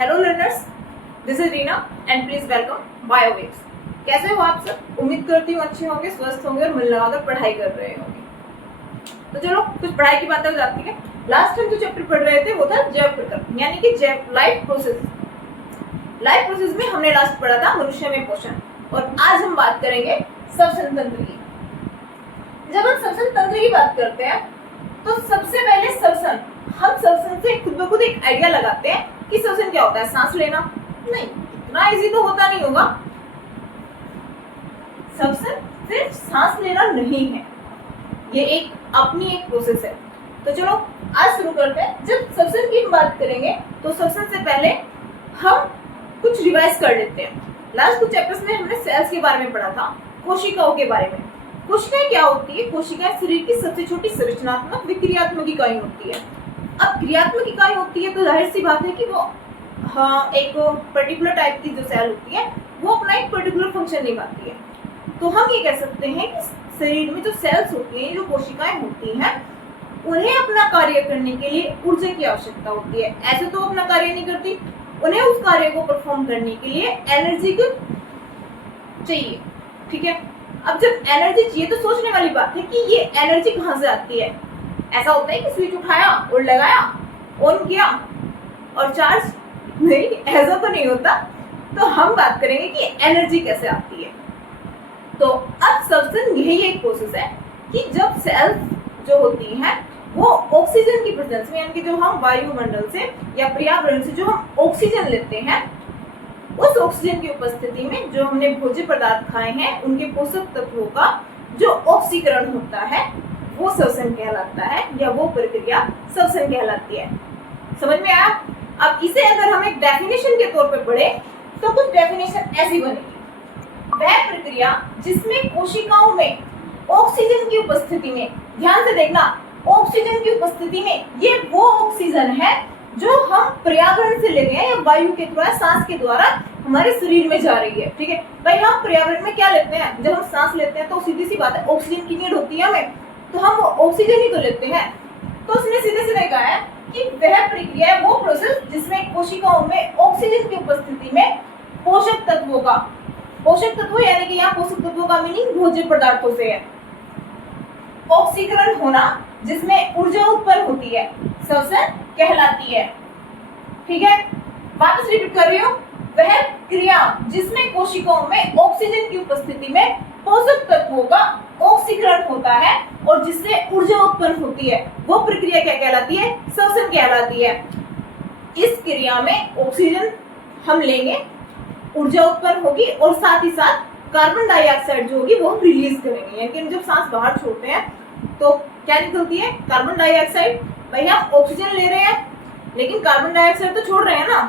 Hello learners, this is Reena and please welcome Biowaves. कैसे हो आप सब? उम्मीद करती हूँ अच्छे होंगे, स्वस्थ होंगे और मन लगाकर पढ़ाई कर रहे होंगे। तो चलो कुछ पढ़ाई की बातें हो जाती है। लास्ट टाइम जो चैप्टर पढ़ रहे थे वो था जैव प्रकल्प यानी कि लाइफ प्रोसेस। लाइफ प्रोसेस में हमने लास्ट पढ़ा था मनुष्य में पोषण, और आज हम बात करेंगे श्वसन तंत्र की। जब हम श्वसन तंत्र की बात करते हैं तो सबसे पहले श्वसन से खुद ब खुद एक आइडिया लगाते हैं कि श्वसन क्या होता है। सांस लेना? नहीं, इतना इजी तो होता नहीं होगा। श्वसन सिर्फ सांस लेना नहीं है, ये एक अपनी एक प्रोसेस है। तो चलो आज शुरू करते हैं। जब श्वसन की बात करेंगे तो श्वसन से पहले हम कुछ रिवाइज कर लेते हैं। लास्ट कुछ चैप्टर्स में हमने सेल्स के बारे में पढ़ा था, कोशिकाओं के बारे में। कोशिकाएं क्या होती है? कोशिकाएं शरीर की सबसे छोटी संरचनात्मक विक्रियात्मक इकाई होती है। अब क्रियात्मक इकाई होती है तो जाहिर सी बात है कि वो एक पर्टिकुलर टाइप की जो सेल होती है वो अपना एक पर्टिकुलर फंक्शन निभाती है। तो हम ये कह सकते हैं कि शरीर में जो सेल्स होती हैं, जो कोशिकाएं होती हैं, उन्हें अपना कार्य करने के लिए ऊर्जा की आवश्यकता होती है। ऐसे तो अपना कार्य नहीं करती, उन्हें उस कार्य को परफॉर्म करने के लिए एनर्जी को चाहिए। ठीक है, अब जब एनर्जी चाहिए तो सोचने वाली बात है कि ये एनर्जी कहाँ से आती है। ऐसा होता है कि स्विच उठाया और लगाया, ऑन किया और चार्ज? नहीं, ऐसा तो नहीं होता। तो हम बात करेंगे कि एनर्जी कैसे आती है। तो अब श्वसन यही एक प्रोसेस है कि जब सेल्स जो होती हैं वो ऑक्सीजन की प्रेजेंस में, यानी कि जो हम वायुमंडल से या पर्यावरण से जो हम ऑक्सीजन लेते हैं, उस ऑक्सीजन की उपस्थिति में जो हमने भोज्य पदार्थ खाए हैं उनके पोषक तत्वों का जो ऑक्सीकरण होता है वो श्वसन कहलाता है, या वो प्रक्रिया श्वसन कहलाती है। समझ में आया? अब इसे अगर हम एक डेफिनेशन के तौर पे पढ़े तो कुछ डेफिनेशन ऐसी बनेगी। वह प्रक्रिया जिसमें कोशिकाओं में ऑक्सीजन की उपस्थिति में, ध्यान से देखना, ऑक्सीजन की उपस्थिति में, ये वो ऑक्सीजन है जो हम पर्यावरण से ले रहे हैं या वायु के द्वारा, सांस के द्वारा हमारे शरीर में जा रही है। ठीक है भाई, हम पर्यावरण में क्या लेते हैं? जब हम सांस लेते हैं तो सीधी सी बात है ऑक्सीजन की नीड होती है हमें, तो हम ऑक्सीजन ही तो लेते हैं। तो उसने सीधे सीधे कहा है कि वह प्रक्रिया है, वो प्रोसेस जिसमें कोशिकाओं में ऑक्सीजन की उपस्थिति में पोषक तत्वों का, पोषक तत्व यानी कि यहाँ पोषक तत्वों का मीनिंग भोज्य पदार्थों से है, ऑक्सीकरण होना, जिसमें ऊर्जा उत्पन्न होती है, श्वसन कहलाती है। ठीक है, वापस रिपीट कर रही हूँ। वह क्रिया जिसमें कोशिकाओं में ऑक्सीजन की उपस्थिति में पोषक तत्वों का ऑक्सीकरण होता है और जिससे ऊर्जा उत्पन्न होती है, वो प्रक्रिया क्या कहलाती है? श्वसन कहलाती है। इस क्रिया में ऑक्सीजन हम लेंगे, ऊर्जा उत्पन्न होगी और साथ ही साथ कार्बन डाइऑक्साइड जो होगी वो हम रिलीज करेंगे। यानी कि जब सांस बाहर छोड़ते हैं तो क्या निकलती है? Carbon dioxide. भाई हम ऑक्सीजन ले रहे हैं लेकिन कार्बन डाइऑक्साइड तो छोड़ रहे हैं ना,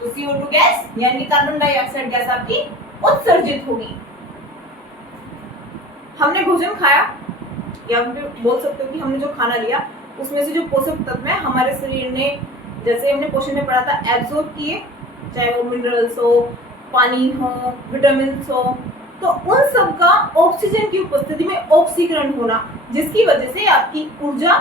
तो CO2 गैस यानी कि कार्बन डाइऑक्साइड गैस आपकी उत्सर्जित होगी। हमने भोजन खाया, या बोल सकते हो कि हमने जो खाना लिया उसमें से जो पोषक तत्व है हमारे शरीर ने, जैसे हमने पोषण में पढ़ा था, एब्जॉर्ब किए, चाहे वो मिनरल्स हो, पानी हो, विटामिन हो, तो उन सब का ऑक्सीजन की उपस्थिति में ऑक्सीकरण होना, जिसकी वजह से आपकी ऊर्जा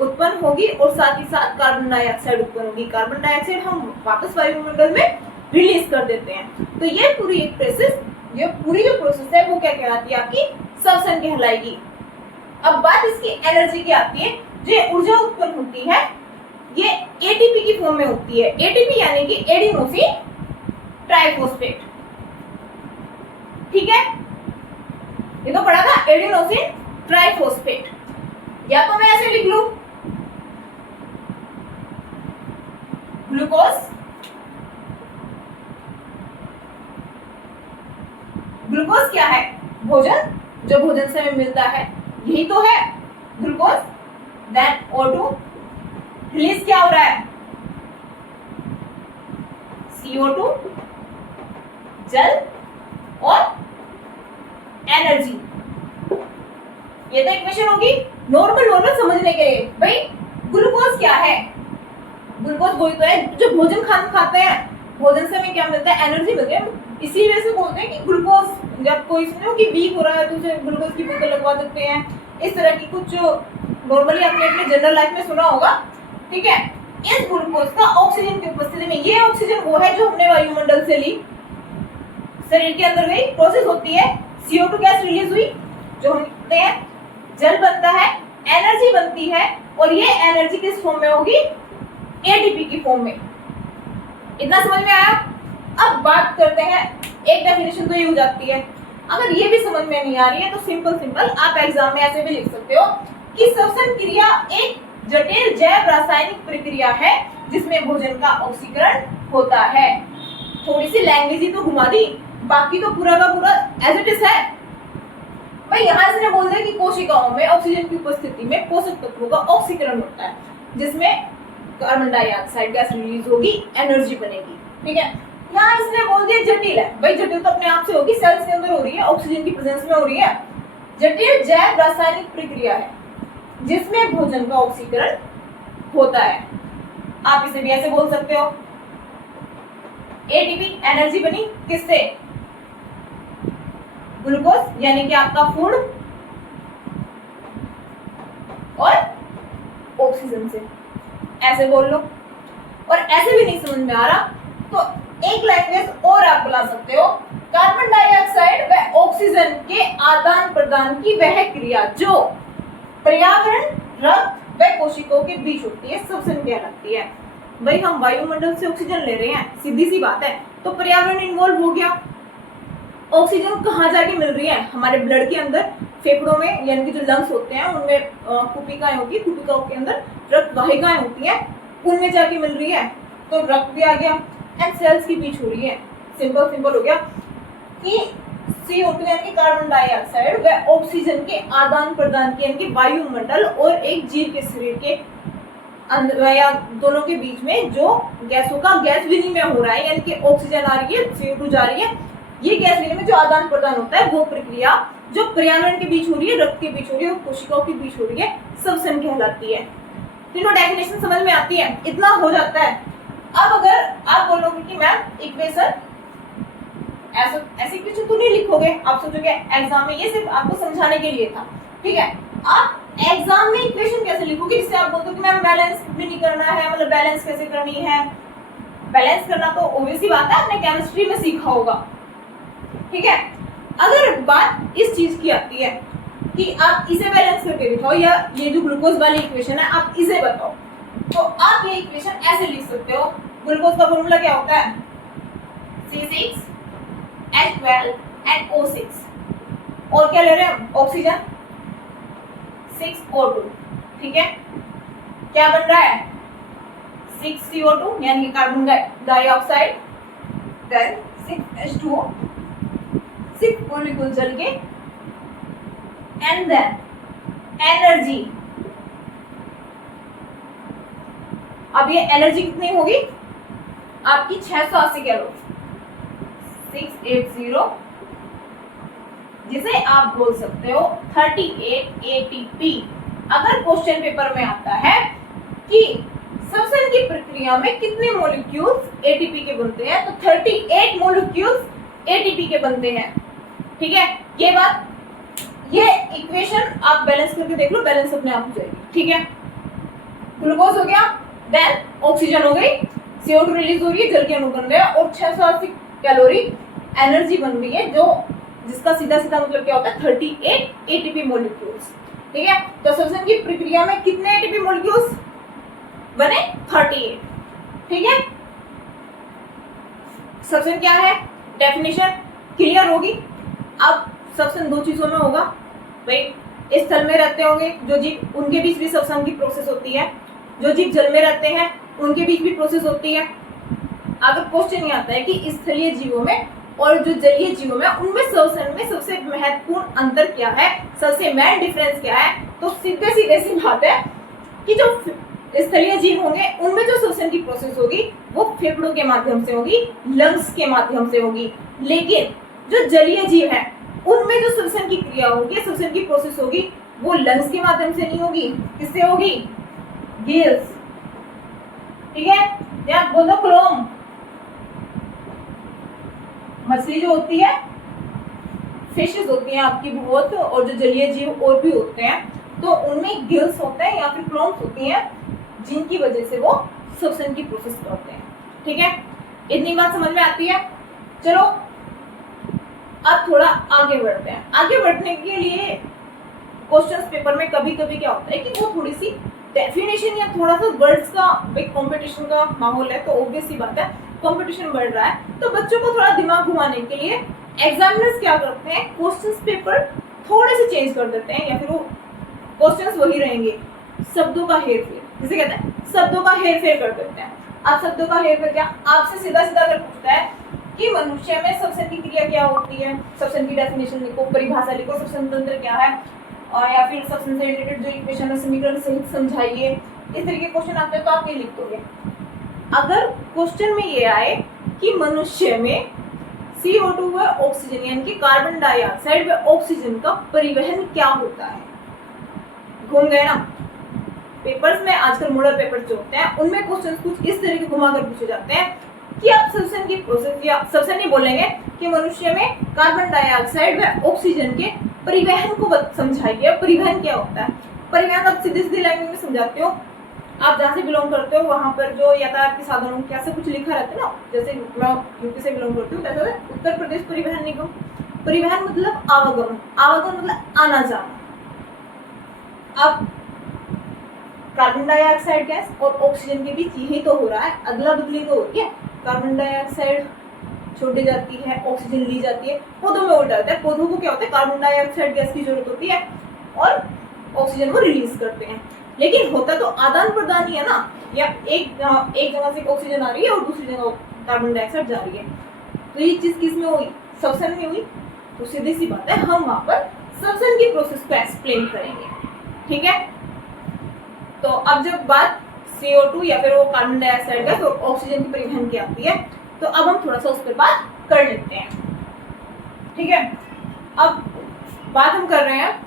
उत्पन्न होगी और साथ ही साथ कार्बन डाइऑक्साइड उत्पन्न होगी। कार्बन डाइऑक्साइड हम वापस वायुमंडल में रिलीज कर देते हैं। तो ये पूरी एक प्रोसेस, ये पूरी जो प्रोसेस है वो क्या कहलाती है? आपकी श्वसन कहलाएगी। अब बात इसकी एनर्जी की आती है। जो ऊर्जा उत्पन्न होती है ये एटीपी की फॉर्म में होती है। एटीपी यानी कि एडिनोसिन ट्राइफॉस्फेट। ठीक है, ये तो पढ़ा था, एडिनोसिन ट्राइफॉस्फेट। या तो मैं ऐसे लिख लूं, ग्लूकोज, ग्लूकोज क्या है? भोजन, जो भोजन से हमें मिलता है यही तो है ग्लूकोज। देन O2 रिलीज क्या हो रहा है? CO2, जल और एनर्जी। ये तो इक्वेशन होगी नॉर्मल समझने के लिए। भाई ग्लूकोज क्या है? ग्लूकोज वही तो है जो भोजन खाते हैं, भोजन से हमें क्या मिलता है? एनर्जी मिलती है। इसी वजह से बोलते हैं कि ग्लूकोज, जब कोई सुनो कि वीक हो रहा है तो उसे ग्लूकोज की बोतल लगवा देते हैं। इस तरह की कुछ नॉर्मली आपने अपने जनरल लाइफ में सुना होगा। ठीक है, इस ग्लूकोज का ऑक्सीजन की उपस्थिति में, ये ऑक्सीजन वो है जो हमने वायुमंडल से ली, शरीर के अंदर गई, प्रोसेस होती है, CO2 गैस रिलीज हुई, जो हम कहते हैं जल बनता है, एनर्जी बनती है, और ये एनर्जी किस फॉर्म में होगी, ATP की फॉर्म में। इतना समझ में आया? अब बात करते हैं, एक डेफिनेशन तो ये हो जाती है, अगर ये भी समझ में नहीं आ रही है तो सिंपल आप एग्जाम में ऐसे भी लिख सकते हो कि श्वसन क्रिया एक जटिल जैव रासायनिक प्रक्रिया है जिसमें भोजन का ऑक्सीकरण होता है। थोड़ी सी लैंग्वेज ही तो घुमा दी, बाकी तो पूरा का पूरा एज इट इज है। भाई यहाँ इसने बोल दिया कि कोशिकाओं में ऑक्सीजन की उपस्थिति में पोषक तत्वों का ऑक्सीकरण होता है जिसमें कार्बन डाइऑक्साइड गैस रिलीज होगी, एनर्जी बनेगी। ठीक है, यहाँ इसने बोल दिया जटिल है। भाई जटिल तो अपने आप से होगी, सेल्स के अंदर हो रही है, ऑक्सीजन की प्रेजेंस में हो रही है। जटिल जैव रासायनिक प्रक्रिया है जिसमें भोजन का ऑक्सीकरण होता है। आप इसे भी ऐसे बोल सकते हो, ATP एनर्जी बनी किससे, ग्लूकोज यानी कि आपका फूड और ऑक्सीजन से, ऐसे बोल लो। और ऐसे भी नहीं समझ में आ रहा तो एक लैंग्वेज और आप बुला सकते हो, कार्बन डाइऑक्साइड व ऑक्सीजन के आदान प्रदान की वह क्रिया जो पर्यावरण, रक्त व कोशिकाओं के बीच होती है श्वसन कहलाती है। भाई हम वायुमंडल से ऑक्सीजन ले रहे हैं, सीधी सी बात है, तो पर्यावरण इन्वॉल्व हो गया। ऑक्सीजन कहाँ जाके मिल रही है, हमारे ब्लड के अंदर, फेफड़ों में, यानी कि जो लंग्स होते हैं उनमें कुपिकाएं होती है, कुपिकाओं के अंदर रक्त वाहिकाएं होती हैं, उनमें जाके मिल रही है, तो रक्त भी आ गया, एंड सेल्स के बीच हो रही है। सिंपल हो गया कि CO2 यानी कि कार्बन डाइऑक्साइड व ऑक्सीजन के आदान प्रदान के, यानी कि वायुमंडल और एक जीव के शरीर के अंदर या दोनों के बीच में जो गैसों का गैस विनिमय हो रहा है, यानी कि ऑक्सीजन आ रही है, CO2 जा रही है, ये गैस विनिमय जो आदान प्रदान होता है, वो प्रक्रिया जो पर्यावरण के बीच हो रही है, रक्त के बीच हो रही है और कोशिकाओं के बीच हो रही है, श्वसन कहलाती है। तीनों डेफिनेशन समझ में आती है, इतना हो जाता है। अब अगर आप बोलोगे कि मैम इक्वेशन ऐसे इक्वेशन तो नहीं लिखोगे, आप सोचोगे एग्जाम में ये सिर्फ आपको समझाने के लिए था, ठीक है, आप एग्जाम में इक्वेशन कैसे लिखोगे जिससे आप बोलते हो कि मैम बैलेंस भी नहीं करना है, मतलब बैलेंस कैसे करनी है। बैलेंस करना तो ऑब्वियसली बात है, आपने केमिस्ट्री में सीखा होगा, ठीक है। अगर बात इस चीज की आती है कि आप इसे बैलेंस करके दिखाओ, या ये जो ग्लूकोज वाली इक्वेशन है आप इसे बताओ, तो आप ये इक्वेशन ऐसे लिख सकते हो। ग्लूकोज का फॉर्मूला क्या होता है, C6H12 and O6, और क्या ले रहे हैं हम, ऑक्सीजन 6O2, ठीक है। क्या बन रहा है, 6CO2 यानी कि carbon dioxide, then 6H2O, 6 molecule जल के, एंड देन एनर्जी। अब ये एनर्जी कितनी होगी आपकी, 680 कैलोरी, 680, जिसे आप बोल सकते हो 38 ATP। अगर क्वेश्चन पेपर में आता है कि श्वसन की प्रक्रिया में कितने मॉलिक्यूल्स ATP के बनते हैं, तो 38 मॉलिक्यूल्स ATP के बनते हैं, ठीक है। ये बात, ये इक्वेशन आप बैलेंस करके देख लो, बैलेंस अपने आप हो जाएगी, ठीक है। ग्लूकोज हो गया, देन ऑक्सीजन हो गई, CO2 रिलीज हो रही है, जल के अणु बन रहे हैं, और 680 कैलोरी एनर्जी बन रही है, जो जिसका सीधा सीधा मतलब क्या होता है, 38 ATP मॉलिक्यूल्स, ठीक है। तो श्वसन की प्रक्रिया में कितने ATP मॉलिक्यूल्स बने, 38, ठीक है। श्वसन क्या है, डेफिनेशन क्लियर होगी। अब श्वसन दो चीजों में होगा, भाई इस स्थल में रहते होंगे जो जीव, उनके बीच भी श्वसन की प्रोसेस होती है, जो जीव जल में रहते हैं उनके बीच भी प्रोसेस होती है। अगर क्वेश्चन ये आता है कि स्थलीय जीवों में और जो जलीय जीवों में, उनमें श्वसन में सबसे महत्वपूर्ण अंतर क्या है, सबसे मेन डिफरेंस क्या है, तो सीधे सीधे सी बात है कि जो स्थलीय जीव होंगे उनमें जो श्वसन की प्रोसेस होगी वो फेफड़ों के माध्यम से होगी, लंग्स के माध्यम से होगी। लेकिन जो जलीय जीव है उनमें जो श्वसन की क्रिया होगी, श्वसन की प्रोसेस होगी, वो लंग्स के माध्यम से नहीं होगी, किससे होगी, गिल्स, ठीक है। या बोल दो क्लोम, मछली जो होती है, फिशेस होती हैं आपकी बहुत, और जो जलीय जीव और भी होते हैं, तो उनमें गिल्स होते हैं या फिर क्लोम्स होती हैं, जिनकी वजह से वो श्वसन की प्रोसेस करते हैं। ठीक है, इतनी बात समझ में आती है। चलो अब थोड़ा आगे बढ़ते हैं। आगे बढ़ने के लिए क्वेश्चंस पेपर में कभी कभी क्या होता है कि वो थोड़ी सी डेफिनेशन या थोड़ा सा वर्ड्स का एक कंपटीशन का माहौल है, तो ऑब्वियस सी बात है कंपटीशन बढ़ रहा है, तो बच्चों को थोड़ा दिमाग घुमाने के लिए एग्जामिनर्स क्या करते हैं, क्वेश्चंस पेपर थोड़े से चेंज कर देते हैं, या फिर वो क्वेश्चंस वही रहेंगे, शब्दों का हेरफेर, जिसे कहते हैं शब्दों का हेरफेर कर देते हैं। अब शब्दों का हेरफेर क्या, आपसे सीधा सीधा अगर पूछता है कि मनुष्य में श्वसन की क्रिया क्या होती है, श्वसन की डेफिनेशन लिखो, परिभाषा लिखो, श्वसन तंत्र क्या है, और या फिर श्वसन से रिलेटेड जो इक्वेशन है समीकरण सहित समझाइए, इस तरीके के क्वेश्चन आते हैं तो आप ये लिख दोगे। अगर क्वेश्चन में ये आए कि मनुष्य में CO2 व ऑक्सीजन यानी कि कार्बन डाइऑक्साइड व ऑक्सीजन का परिवहन क्या होता है, घूम गए ना। पेपर्स में आजकल मॉडल पेपर जो होते हैं उनमें क्वेश्चन कुछ इस तरीके घुमाकर पूछे जाते हैं कि आप श्वसन की प्रोसेस, या श्वसन नहीं बोलेंगे कि मनुष्य में कार्बन डाइऑक्साइड व ऑक्सीजन के परिवहन को समझाइए। परिवहन क्या होता है, परिवहन आप सीधी सीधी लैंग्वेज में समझाते हो। आप जहाँ से बिलोंग करते हो वहाँ पर जो यातायात के साधनों क्या सब कुछ लिखा रहता है ना, जैसे मैं यूपी से बिलोंग करती हूँ, वैसे उत्तर प्रदेश परिवहन निगम, परिवहन मतलब आवागमन, आवागमन मतलब आना जाना। अब कार्बन डाइऑक्साइड गैस और ऑक्सीजन के बीच यही तो हो रहा है, अदला बदली तो हो रही है। कार्बन डाइऑक्साइड छोड़ी जाती है, ऑक्सीजन ली जाती है। पौधों में उल्टा होता है, पौधों को क्या होता है, कार्बन डाइऑक्साइड गैस की जरूरत होती है और ऑक्सीजन को रिलीज करते हैं। लेकिन होता तो आदान प्रदान ही है ना, या एक जगह से ऑक्सीजन आ रही है और दूसरी जगह कार्बन डाइऑक्साइड जा रही है, तो ये चीज किस में हुई, श्वसन में हुई। तो सीधी सी बात है हम वहां पर श्वसन की प्रोसेस को एक्सप्लेन करेंगे। ठीक है, तो अब जब बात CO2 या फिर वो कार्बन डाइऑक्साइड गैस और ऑक्सीजन की परिवहन की आती है, तो अब हम थोड़ा सा उस पर बात कर लेते हैं। ठीक है, अब बात हम कर रहे हैं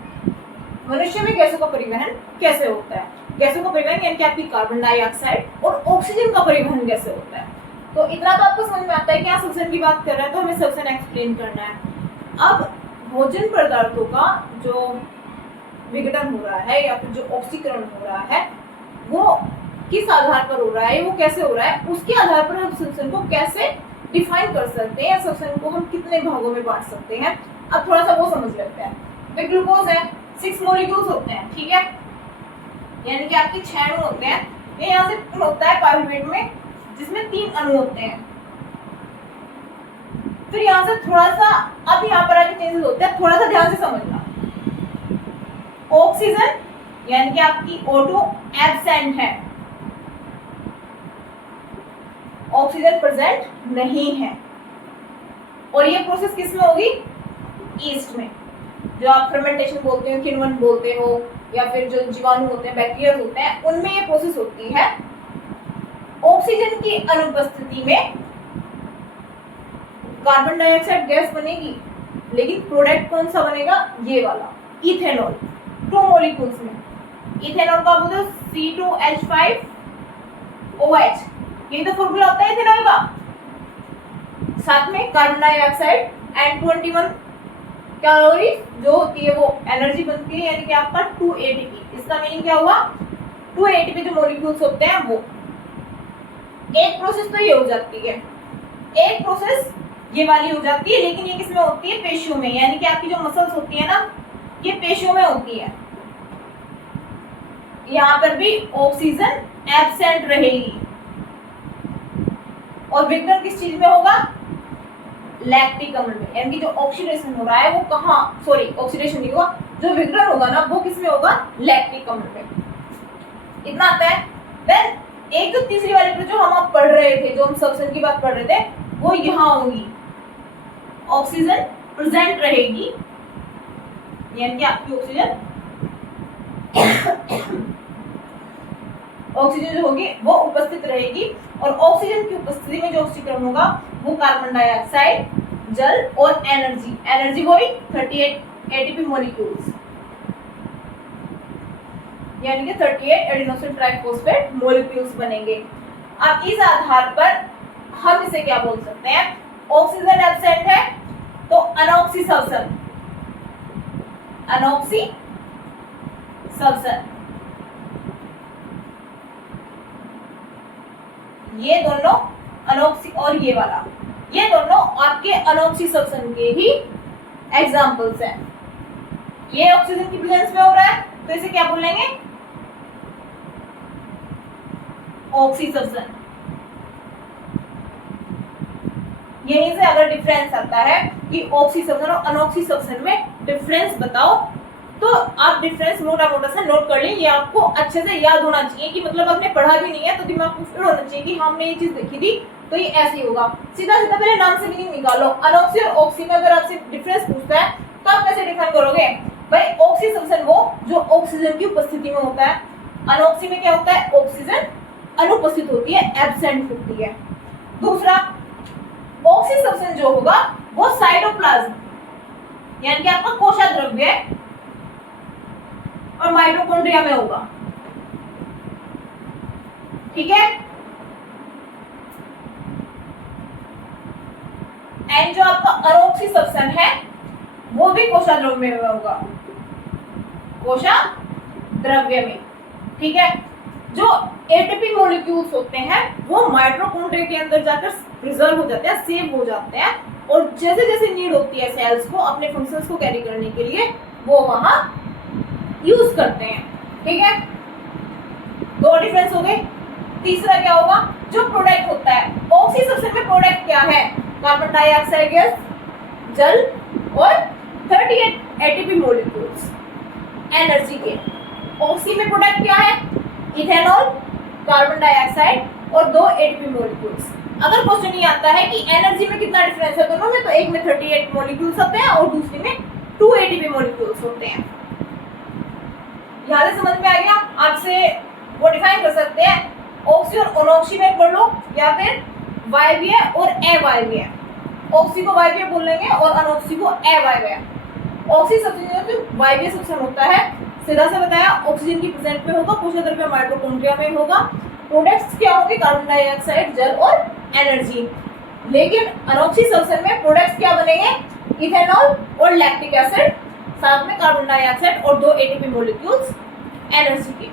मनुष्य में गैसों का परिवहन कैसे होता है। गैसों का परिवहन यानी कि आपकी कार्बन डाइऑक्साइड और ऑक्सीजन का परिवहन कैसे होता है। तो इतना तो आपको समझ में आता है कि यहाँ श्वसन की बात कर रहे हैं तो हमें श्वसन एक्सप्लेन करना है। अब भोजन पदार्थों का जो विघटन हो रहा है या फिर जो ऑक्सीकरण हो रहा है वो किस आधार पर हो रहा है, वो कैसे हो रहा है, उसके आधार पर हम श्वसन को कैसे डिफाइन कर सकते हैं, श्वसन को हम कितने भागों में बांट सकते हैं। अब थोड़ा सा वो समझ लेते हैं। वे ग्लूकोज है, 6 मॉलिक्यूल्स होते हैं। ठीक है, यानी कि आपके 6 अणु होते हैं। ये यहाँ से होता है पाइरूवेट में जिसमें 3 अणु होते हैं। फिर यहाँ से थोड़ा सा अब यहाँ पर आगे चेंजेस होते हैं, थोड़ा सा ध्यान से समझना। ऑक्सीजन यानी कि आपकी O2 एब्सेंट है, ऑक्सीजन प्रेजेंट नहीं है, और ये प्रोसेस किस में होगी, ईस्ट में, जो आप फर्मेंटेशन बोलते हो, किण्वन बोलते हो, या फिर जो जीवाणु होते हैं, बैक्टीरिया होते हैं, उनमें ये प्रोसेस होती है। ऑक्सीजन की अनुपस्थिति में कार्बन डाइऑक्साइड गैस बनेगी, लेकिन प्रोडक्ट कौन सा बनेगा, ये वाला इथेनॉल, 2 मॉलिक्यूल्स में। इथेनॉल का बोलते हो C2H5OH, ये तो फॉर्मूला होता है इथेनॉल का। साथ में कार्बन डाइऑक्साइड N21 कैलोरीज जो होती है वो एनर्जी बनती है, यानी कि आपका 2 ATP। इसका मीनिंग क्या हुआ, 2 ATP जो मॉलिक्यूल्स होते हैं वो। एक प्रोसेस तो ये हो जाती है, एक प्रोसेस ये वाली हो जाती है, लेकिन ये किसमें होती है, पेशियों में, यानी कि आपकी जो मसल्स होती है ना, ये पेशियों में होती है। यहाँ पर भी ऑक्सीजन एब्सेंट रहेगी, और विघटन किस चीज में होगा, लैक्टिक अम्ल में, यानी कि जो ऑक्सीडेशन हो रहा है वो कहाँ, सॉरी ऑक्सीडेशन नहीं होगा, जो विघटन होगा ना वो किसमें होगा, लैक्टिक अम्ल में। इतना आता है। देन एक जो तीसरी वाली पर जो हम आप पढ़ रहे थे, जो हम श्वसन की बात पढ़ रहे थे, वो यहाँ होगी, ऑक्सीजन प्रेजेंट रहेगी, यानी कि आपकी ऑक्सीजन जो होगी वो उपस्थित रहेगी, और ऑक्सीजन की उपस्थिति में जो ऑक्सीकरण होगा वो कार्बन डाइऑक्साइड, जल और एनर्जी वही 38 ATP मॉलिक्यूल्स, यानी कि 38 एडेनोसिन ट्राइफॉस्फेट मॉलिक्यूल्स बनेंगे। अब इस आधार पर हम इसे क्या बोल सकते हैं, ऑक्सीजन एब्सेंट है तो अनऑक्सी श्वसन, अनऑक्सी श्वसन। ये दोनों अनऑक्सी और ये वाला, ये दोनों आपके अनऑक्सी श्वसन के ही एग्जाम्पल्स हैं। ये ऑक्सीजन की प्रेजेंस में हो रहा है तो इसे क्या बोलेंगे, ऑक्सी श्वसन। यहीं से अगर डिफरेंस आता है कि ऑक्सी श्वसन और अनऑक्सी श्वसन में डिफरेंस बताओ, तो आप डिफरेंस मोटा मोटा सा नोट कर लें। ये आपको अच्छे से याद होना चाहिए कि मतलब आपने पढ़ा भी नहीं है तो दिमाग में फिर होना चाहिए कि हमने ये चीज देखी थी तो ये ऐसे ही होगा। सीधा सीधा पहले नाम से मीनिंग निकालो। अनऑक्सी और ऑक्सी में अगर आपसे डिफरेंस पूछता है तो आप कैसे डिफाइन करोगे? भाई ऑक्सी श्वसन वो जो ऑक्सीजन की उपस्थिति में होता है, अनऑक्सी में क्या होता है, ऑक्सीजन अनुपस्थित होती है, एब्सेंट होती है। दूसरा ऑक्सी श्वसन जो होगा वो साइटोप्लाज्म यानी कि आपका कोशाद्रव्य और माइटोकॉन्ड्रिया में होगा, ठीक है। एंड जो आपका अनऑक्सी श्वसन है वो भी कोशाद्रव्य में होगा, कोशाद्रव्य में, ठीक है। जो एटीपी मॉलिक्यूल्स होते हैं वो माइटोकॉन्ड्रिया के अंदर जाकर प्रिजर्व हो जाते हैं, सेव हो जाते हैं, और जैसे जैसे नीड होती है सेल्स को अपने फंक्शंस को कैरी करने के लिए वो वहां यूज करते हैं, ठीक है। दो डिफरेंस हो गए। तीसरा क्या होगा, जो प्रोडक्ट होता है ऑक्सी श्वसन में, प्रोडक्ट क्या है, कार्बन डाइऑक्साइड गैस, जल और 38 एटीपी मॉलिक्यूल्स एनर्जी के। ऑक्सी में प्रोडक्ट क्या है, इथेनॉल, कार्बन डाइऑक्साइड और 2 एटीपी मॉलिक्यूल्स। अगर क्वेश्चन ये आता है कि एनर्जी में कितना डिफरेंस है दोनों में, तो एक में 38 मॉलिक्यूल्स होते हैं और दूसरी में 2 एटीपी मॉलिक्यूल्स होते हैं। यहाँ से समझ में आ गया? आपसे वो डिफाइन कर सकते हैं ऑक्सी और अनऑक्सी में पढ़ लो, या फिर वायवीय और अवायवीय। ऑक्सी को वायवीय बोलेंगे और अनऑक्सी को अवायवीय। ऑक्सी श्वसन जो वायवीय श्वसन होता है, सीधा से बताया, ऑक्सीजन की प्रेजेंट में होगा, कोशाद्रव्य माइटोकॉन्ड्रिया में होगा। प्रोडक्ट्स क्या होंगे, कार्बन डाइऑक्साइड, जल और एनर्जी। लेकिन अनऑक्सी श्वसन में प्रोडक्ट्स क्या बनेंगे, इथेनॉल और लैक्टिक एसिड, साथ में कार्बन डाइऑक्साइड और 2 एटीपी मॉलिक्यूल्स एनर्जी के,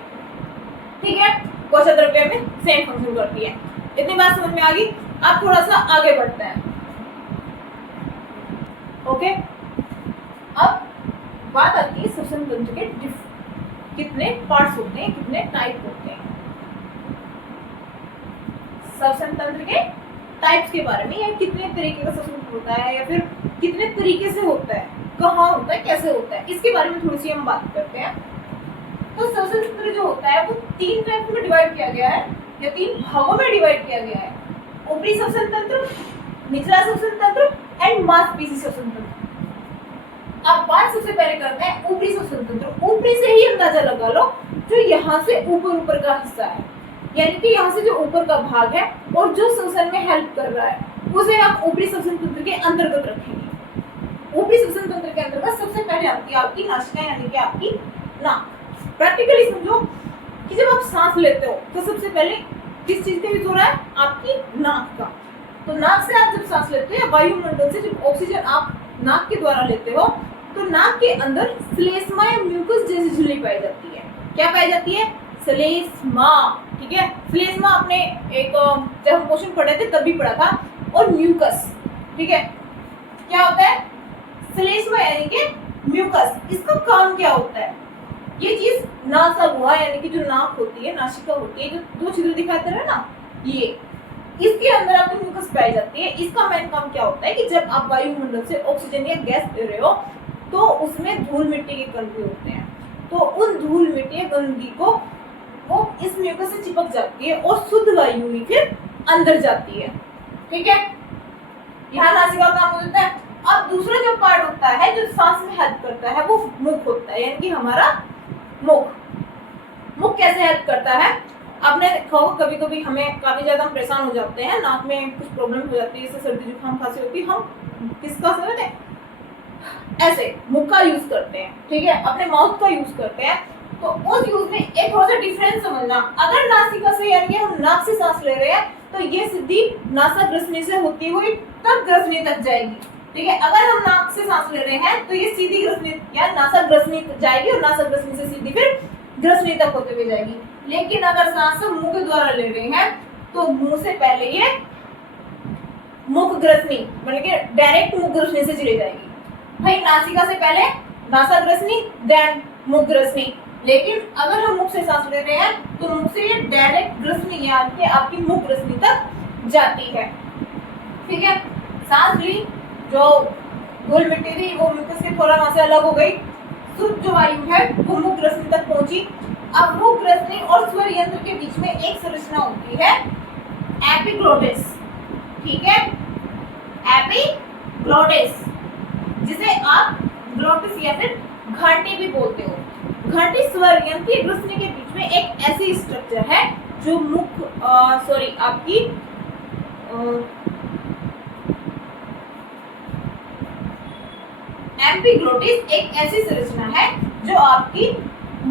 ठीक है। कोशाद्रव्य में सेम फंक्शन करती है। इतनी बात समझ में आ गई। अब थोड़ा सा आगे बढ़ते हैं, ओके। अब बात आती है श्वसन तंत्र के कितने पार्ट्स होते हैं, कितने टाइप होते हैं। श्वसन तंत्र के टाइप्स के बारे में, या कितने तरीके का श्वसन होता है, या फिर कितने तरीके से होता है, कहाँ होता है, कैसे होता है, इसके बारे में थोड़ी सी हम बात करते हैं। तो श्वसन तंत्र जो होता है वो 3 टाइप में डिवाइड किया गया है, या 3 भागों में डिवाइड किया गया है। ऊपरी श्वसन तंत्र, निचला श्वसन तंत्र एंड मांसपेशी श्वसन तंत्र। अब बात सबसे पहले करते हैं ऊपरी श्वसन तंत्र। ऊपरी से ही अंदाजा लगा लो, जो यहाँ से ऊपर का हिस्सा है, यानी कि यहाँ से जो ऊपर का भाग है और जो श्वसन में हेल्प कर रहा है, उसे हम ऊपरी श्वसन तंत्र के अंतर्गत रखेंगे। ऊपरी श्वसन तंत्र के अंतर्गत सबसे पहले आती है आपकी नासिका, यानी कि आपकी नाक। प्रैक्टिकली समझो कि जब आप सांस लेते हो तो सबसे पहले किस चीज का यूज हो रहा है, आपकी नाक का। तो नाक से आप जब सांस लेते हो, वायुमंडल से जब ऑक्सीजन आप नाक के द्वारा लेते हो, तो नाक के अंदर श्लेष्मा या म्यूकस जैसी झिल्ली पाई जाती है। क्या पाई जाती है, श्लेष्मा, ठीक है। श्लेष्मा आपने एक जब हम क्वेश्चन पढ़े थे तब भी पढ़ा था, और म्यूकस, ठीक है। क्या होता है श्लेष्मा यानी कि म्यूकस, इसका काम क्या होता है, ये चीज नासागुहा यानी कि जो नाक होती है, नासिका होती है, जो 2 छिद्र दिखाते हैं ना, ये इसके अंदर आपको म्यूकस पाई जाती है। इसका मेन काम क्या होता है कि जब आप वायुमंडल से ऑक्सीजन या गैस ले रहे हो तो उसमें धूल मिट्टी के कण भी होते हैं, तो उन धूल मिट्टी या गंदगी को वो इस म्यूकस से चिपक जाती है और शुद्ध वायु ही फिर अंदर जाती है, ठीक है। यहाँ नासिका का काम हो जाता है। अब दूसरा जो पार्ट होता है जो सांस में हेल्प करता है वो मुख होता है, यानी कि हमारा मुख कैसे हेल्प करता है। आपने देखा होगा कभी कभी हमें काफी ज्यादा हम परेशान हो जाते हैं, नाक में कुछ प्रॉब्लम हो जाती है, जैसे सर्दी जुकाम खांसी होती है, हम किसका समझते हैं, ऐसे मुख का यूज करते हैं, ठीक है, अपने माउथ का यूज करते हैं। तो उस यूज में एक थोड़ा सा डिफरेंस समझना। अगर नासिका से यानी हम नाक से सांस ले रहे हैं तो ये सीधी नासा ग्रसनी से होती हुई तब ग्रसनी तक जाएगी, ठीक है। अगर हम नाक से सांस ले रहे हैं तो ये सीधी ग्रसनी या नासा ग्रसनी तक जाएगी और नासा ग्रसनी से सीधी फिर ग्रसनी तक होते हुए जाएगी। लेकिन अगर सांस हम मुंह के द्वारा ले रहे हैं तो मुंह से पहले ये मुख ग्रसनी मतलब कि डायरेक्ट मुख ग्रसनी से चली जाएगी। भाई नासिका से पहले नासा ग्रसनी देन मुख ग्रसनी, लेकिन अगर हम मुख से सांस ले रहे हैं तो मुख से ये डायरेक्ट ग्रसनी आपकी मुख ग्रसनी तक जाती है। ठीक है, सांस ली, जो धूल मिट्टी थी वो म्यूकस के थोड़ा वहां से अलग हो गई, शुद्ध जो वायु है वो मुख ग्रसनी तक पहुंची। अब मुख ग्रसनी और स्वर यंत्र के बीच में एक संरचना होती है एपिग्लोटिस। ठीक है, एपिग्लोटिस, जिसे आप ग्लोटिस या फिर घंटी भी बोलते हो। घंटी स्वर यंत्र की ग्रसनी के बीच में एक ऐसी स्ट्रक्चर है जो मुख आपकी एपिग्लोटिस एक ऐसी संरचना है जो आपकी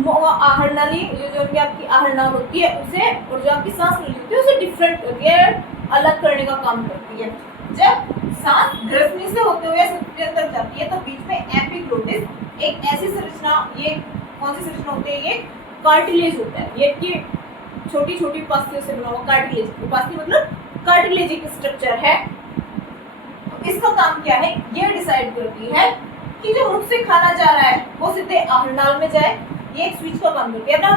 आहर नली, जो कि आपकी आहर नाल होती है उसे, और जो आपकी सांस नली होती है उसे डिफरेंट करती है, अलग करने का काम करती है। जब सांस ग्रसनी से होते हुए सूत्र तक जाती है तो बीच में एपिग्लोटिस एक ऐसी संरचना, ये कौन सी संरचना होती है, ये कार्टिलेज होता है। ये कि छोटी छोटी उपास्थियों से बना हुआ कार्टिलेज, उपास्थि मतलब कार्टिलेजिक स्ट्रक्चर है। तो इसका काम क्या है, ये डिसाइड करती है कि जो मुख से खाना जा रहा है वो सीधे आहर नाल में जाए। ये एक स्विच का काम करती है ना।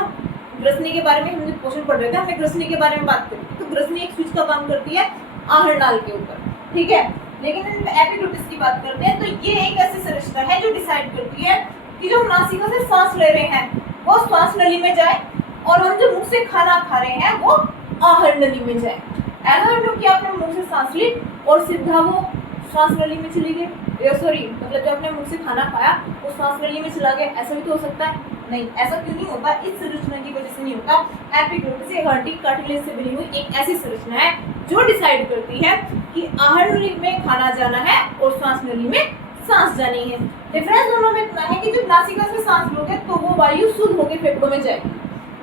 ग्रसनी के बारे में हम क्वेश्चन पढ़ रहे थे, हमने ग्रसनी के बारे में बात करी, तो ग्रसनी एक स्विच का काम करती है आहर नाल के ऊपर। ठीक है, लेकिन एपिग्लोटिस की बात करते हैं तो ये एक ऐसी संरचना है जो डिसाइड करती है कि जो नासिका से सांस ले रहे हैं वो श्वास नली में जाए, और हम जो मुख से खाना खा रहे हैं वो आहर नली में जाए। ऐसा मतलब कि आपने मुंह से सांस ली और सीधा वो श्वास नली में चली गई, मतलब जो आपने मुंह से खाना खाया वो श्वास नली में चला गया, ऐसा भी तो हो सकता है। नहीं, ऐसा क्यों नहीं होता, इस संरचना की वजह से नहीं होता। एपिग्लोटिस एक हड्डी कार्टिलेज से बनी हुई एक ऐसी संरचना है जो डिसाइड करती है कि आहर नली में खाना जाना है और श्वास नली में सांस जानी है। डिफरेंस दोनों में इतना है कि जब नासिका से सांस लोगे तो वो वायु शुद्ध होकर फेफड़ों में जाएगी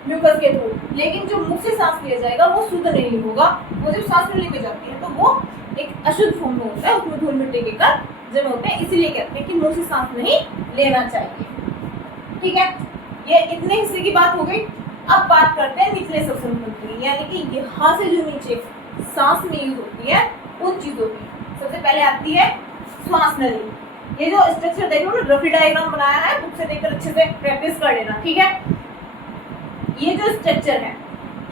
म्यूकस के थ्रू, लेकिन जो मुख से सांस लिया जाएगा वो शुद्ध नहीं होगा। वो जब सांस नली में जाती है तो वो एक अशुद्ध फॉर्म में होता है, उसमें धूल मिट्टी के कण जमे होते हैं, इसीलिए कहते हैं कि मुंह से सांस नहीं लेना चाहिए। ठीक है, ये इतने हिस्से की बात हो गई। अब बात करते हैं निचले श्वसन तंत्र की, यानी कि यहाँ से जो नीचे सांस में यूज होती है उन चीजों की। सबसे पहले आती है श्वास नली। ये जो स्ट्रक्चर देख लो ना, रफी डायग्राम बनाया है, बुक से देखकर अच्छे से प्रैक्टिस कर लेना। ठीक है, ये जो स्ट्रक्चर है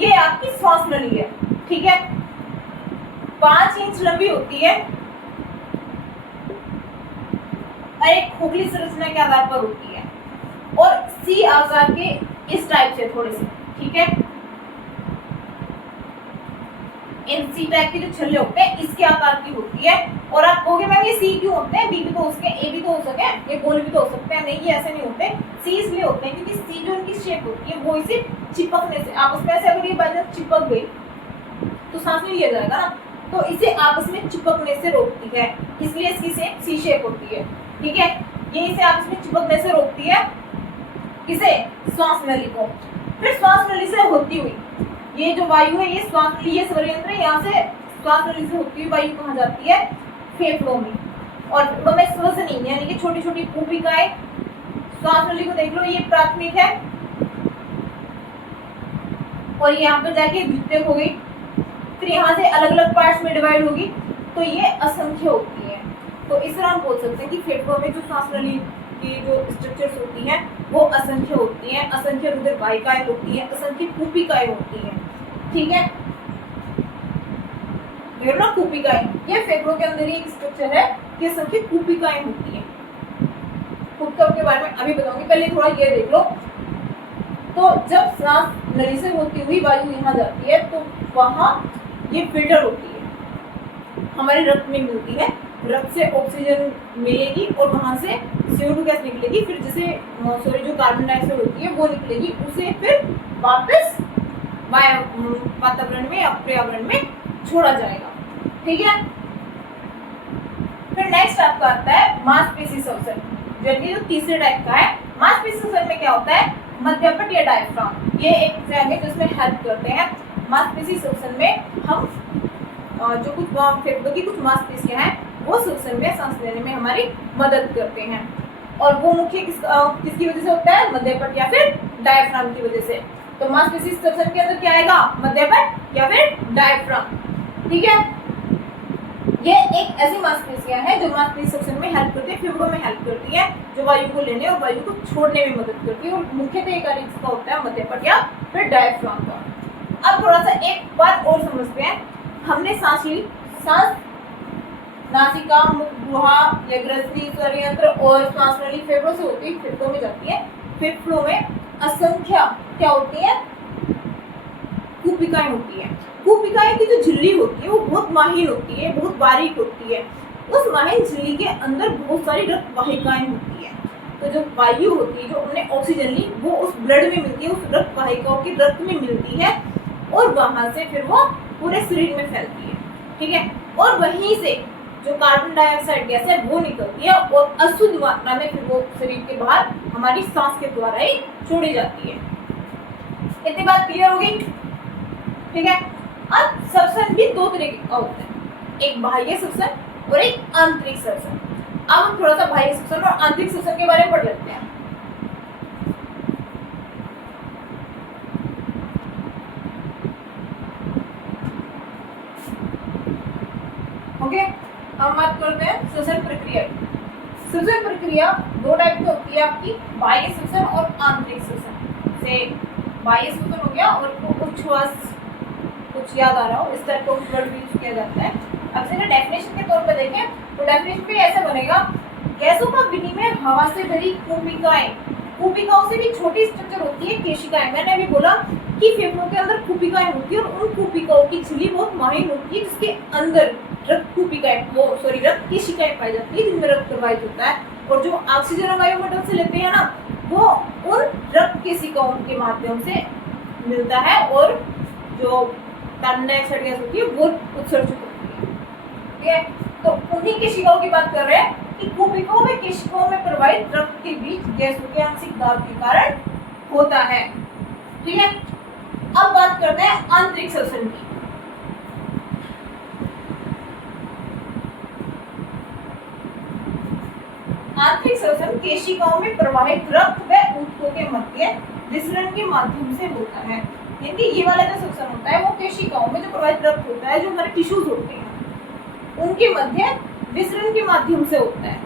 ये आपकी श्वास नली है। ठीक है, 5 इंच लंबी होती है और एक खोखली संरचना के आधार पर होती है, और सी आकार के इस टाइप से थोड़े से। ठीक है, इन सी टाइप के जो छल्ले होते हैं इसके आकार की होती है। और आप कहोगे मैम ये सी क्यों होते हैं, बी भी तो हो सके, ए भी तो हो सके, ये गोल भी तो हो सकते हैं। नहीं, ये ऐसे नहीं होते। सी इसलिए होते हैं क्योंकि सी जो इनकी शेप होती है वो इसे चिपकने से, आपस में ऐसे अगर ये बाई चांस चिपक गई तो सांस नहीं लिया जाएगा ना, तो इसे आपस में चिपकने से रोकती है, इसलिए इसकी शेप सी शेप होती है। ठीक है, ये इसे आपस में चिपकने से रोकती है, किसे, श्वास नली को। फिर श्वास नली से होती हुई ये जो वायु है, ये श्वास नली, ये स्वर यंत्र है, यहाँ से श्वास नली से होती हुई वायु कहाँ जाती है, फेफड़ों में। और फेफड़ों में श्वसनी यानी कि छोटी छोटी कूपिकाएं, श्वास नली को देख लो, ये प्राथमिक है और यहाँ पे जाके द्वितीयक हो गई, फिर यहाँ से अलग अलग पार्ट्स में डिवाइड होगी, तो ये असंख्य होती है। तो इस तरह हम बोल सकते हैं कि फेफड़ों में जो श्वास नली की जो स्ट्रक्चर्स होती हैं वो असंख्य होती हैं, असंख्य रुधिर वाहिकाएं होती हैं, असंख्य कूपिकाएं होती हैं। ठीक है, ना कूपिकाएं, ये फेफड़ों के अंदर ही एक स्ट्रक्चर है, ये असंख्य कूपिकाएं होती हैं। कूपिकाओं के बारे में अभी बताऊंगी, पहले थोड़ा ये देख लो। तो जब सांस नली से होती हुई वायु यहाँ जाती है तो वहां ये फिल्टर होती है, हमारे रक्त में मिलती है, रक्त से ऑक्सीजन मिलेगी और वहां से CO2 गैस निकलेगी, फिर जैसे जो कार्बन डाइऑक्साइड होती है वो निकलेगी, उसे फिर वापस वातावरण में या पर्यावरण में छोड़ा जाएगा। ठीक है, फिर नेक्स्ट आपका आता है मांसपेशी श्वसन, जो तीसरे टाइप का है। मांसपेशी श्वसन में क्या होता है, मध्यपट या डायफ्राम, ये एक जगह है जिसमें हेल्प करते हैं। मांसपेशी श्वसन में हम जो कुछ फेफड़ों की कुछ मांसपेशियां हैं वो श्वसन में, सांस लेने में हमारी मदद करते हैं। और वो मुख्य किसकी वजह से होता है, मध्यपट या फिर डायफ्राम की वजह से। तो मांसपेशी श्वसन के अंदर क्या आएगा, मध्यपट या फिर डायफ्राम। ठीक है, ये एक ऐसी मांसपेशियां हैं जो मांसपेशी श्वसन में हेल्प करती है, फेफड़ों में हेल्प करती है, जो वायु को लेने और वायु को छोड़ने में मदद करती है, और मुख्यतः एक कार्य इसका होता है मध्यपट या फिर डायफ्राम का। अब थोड़ा सा एक बात और समझते हैं, हमने सांस ली, सांस नासिका, मुख, गुहा, ग्रंथि, स्वरयंत्र और श्वास नली फेफड़ों से होती है, फेफड़ों में जाती है। फेफड़ों में असंख्य क्या होती है, कूपिकाएं होती है। कूपिकाएं की जो झिल्ली होती है वो बहुत माहिल होती है, बहुत बारीक होती है। उस माहिल झिल्ली के अंदर बहुत सारी रक्त वाहिकाएं होती है। तो जो वायु होती है, जो हमने ऑक्सीजन ली, वो उस ब्लड में मिलती है, उस रक्त वाहिकाओं की रक्त में मिलती है, और वहां से फिर वो पूरे शरीर में फैलती है। ठीक है, और वहीं से जो कार्बन डाइऑक्साइड गैस है वो निकलती है, और अशुद्ध मात्रा में फिर वो शरीर के बाहर हमारी सांस के द्वारा ही छोड़ी जाती है। इतनी बात क्लियर हो गई? ठीक है, अब श्वसन भी दो तरीके का होता है, एक बाह्य श्वसन और एक आंतरिक श्वसन। अब हम थोड़ा सा बाह्य श्वसन और आंतरिक श्वसन के बारे में पढ़ लेते हैं। ओके, अब बात करते हैं श्वसन प्रक्रिया। श्वसन प्रक्रिया दो टाइप की होती है आपकी, बाह्य श्वसन और आंतरिक श्वसन। से बाह्य श्वसन हो गया, और उच्छ्वास, कुछ याद आ रहा हो, इस टाइप का वर्ड भी यूज किया जाता है। अब से डेफिनेशन के तौर पे देखें तो डेफिनेशन पे ऐसा बनेगा, गैसों का विनिमय हवा से भरी कूपिकाएं, कूपिकाओं से भी छोटी स्ट्रक्चर होती है केशिकाएं। मैंने अभी बोला कि फेफड़ों के अंदर कूपिकाएं होती है, और उन कूपिकाओं की झिल्ली बहुत माहिल होती है, जिसके अंदर रक्त कूपिकाएं, रक्त केशिकाएं पाई जाती है, जिनमें रक्त प्रवाहित होता है। और जो ऑक्सीजन वायुमंडल से लेते हैं ना, वो उन रक्त केशिकाओं के माध्यम से मिलता है, और जो कार्बन डाइऑक्साइड गैस होती है वो उत्सर्जित होती है। ठीक है, तो उन्हीं केशिकाओं की बात कर रहे हैं कि कूपिकाओं में केशिकाओं में प्रवाहित रक्त के बीच गैसों के आंशिक दाब के कारण होता है। ठीक है, अब बात करते हैं आंतरिक श्वसन की। आंतरिक श्वसन केशिकाओं में प्रवाहित रक्त व ऊतकों के मध्य विसरण के माध्यम से होता है। यानी ये वाला जो श्वसन होता है वो केशिकाओं में जो प्रवाहित रक्त होता है, जो हमारे टिश्यूज होते हैं, उनके मध्य विसरण के माध्यम से होता है।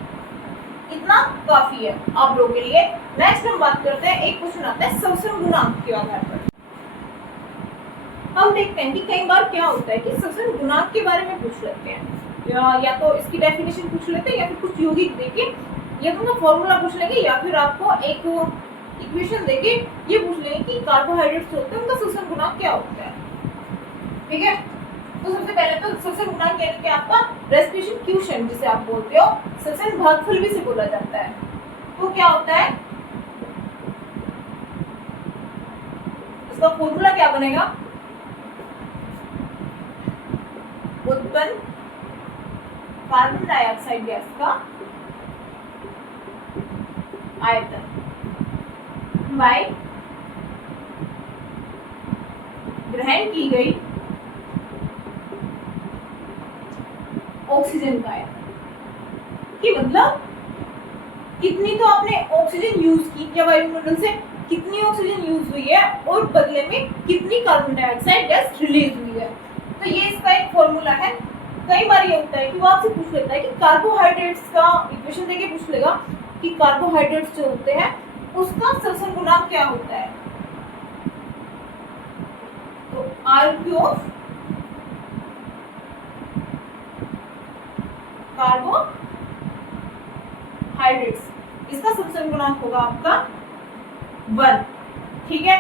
इतना काफी है आप लोगों के लिए। नेक्स्ट हम बात करते हैं, एक क्वेश्चन आता है श्वसन गुणांक के आधार पर। हम देखते हैं कि कई बार क्या होता है कि श्वसन गुणांक के बारे में पूछ लेते हैं, या तो इसकी डेफिनेशन पूछ लेते हैं, या फिर कुछ यौगिक देके या तो फॉर्मूला पूछ लेंगे, या फिर आपको एक इक्वेशन देके ये पूछ लेंगे कि कार्बोहाइड्रेट्स होते हैं उनका श्वसन गुणांक क्या होता है। ठीक है, तो सबसे पहले तो श्वसन गुणांक यानी कि आपका रेस्पिरेशन क्वोशिएंट, जिसे आप बोलते हो, श्वसन भागफल भी से बोला जाता है। तो क्या होता है, इसका फॉर्मूला क्या बनेगा, उत्पन्न कार्बन डाइऑक्साइड गैस का आयतन बाय ग्रहण की गई ऑक्सीजन का आयतन। कि मतलब कितनी तो आपने ऑक्सीजन यूज की या वायुमंडल से कितनी ऑक्सीजन यूज हुई है, और बदले में कितनी कार्बन डाइऑक्साइड गैस रिलीज हुई है। तो ये इसका एक फॉर्मूला है। कई बार ये होता है कि वो आपसे पूछ लेता है कि कार्बोहाइड्रेट्स का इक्वेशन देके पूछ लेगा कि कार्बोहाइड्रेट्स जो होते हैं उसका श्वसन गुणांक क्या होता है। तो आरक्यू ऑफ कार्बोहाइड्रेट्स, इसका श्वसन गुणांक होगा आपका 1। ठीक है,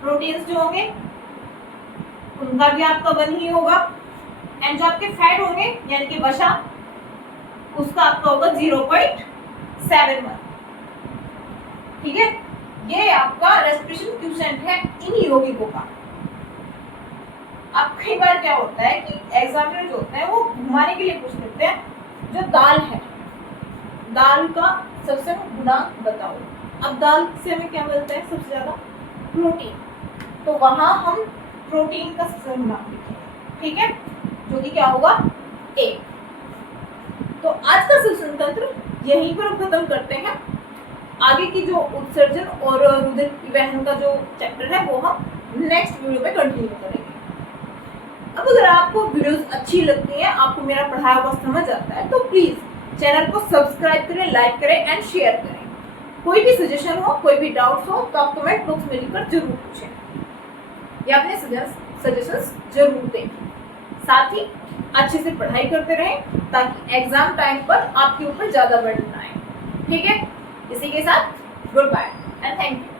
प्रोटीन्स जो होंगे उनका भी आपका 1 ही होगा, एंड जो आपके फैट होंगे यानी कि वसा, उसका आपका होगा 0.71। ठीक है, ये आपका रेस्पिरेशन क्वोशिएंट है इन यौगिकों का। अब कई बार क्या होता है कि एग्जामिनर जो होते हैं वो घुमाने के लिए पूछ लेते हैं, जो दाल है, दाल का श्वसन गुणांक बताओ। अब दाल से हमें क्या मिलता है सबसे ज्यादा, प्रोटीन, तो वहां हम प्रोटीन का श्वसन गुणांक लिखेंगे। ठीक है, जो कि क्या होगा 1। तो आज का श्वसन तंत्र यहीं पर खत्म करते हैं। आगे की जो उत्सर्जन और रुधिर की वहन का जो चैप्टर है वो हम नेक्स्ट वीडियो में कंटिन्यू करेंगे। अब अगर आपको वीडियोस अच्छी लगती हैं, आपको मेरा पढ़ाया हुआ समझ आता है, तो प्लीज चैनल को सब्सक्राइब करें, लाइक करें एंड शेयर करें। कोई भी सजेशन हो, कोई भी डाउट्स हो तो आप कमेंट बॉक्स में लिखकर जरूर पूछें या अपने सजेशंस जरूर दें। साथ ही अच्छे से पढ़ाई करते रहें ताकि एग्जाम टाइम पर आपके ऊपर ज्यादा बर्डन ना आए। ठीक है, इसी के साथ goodbye and thank you.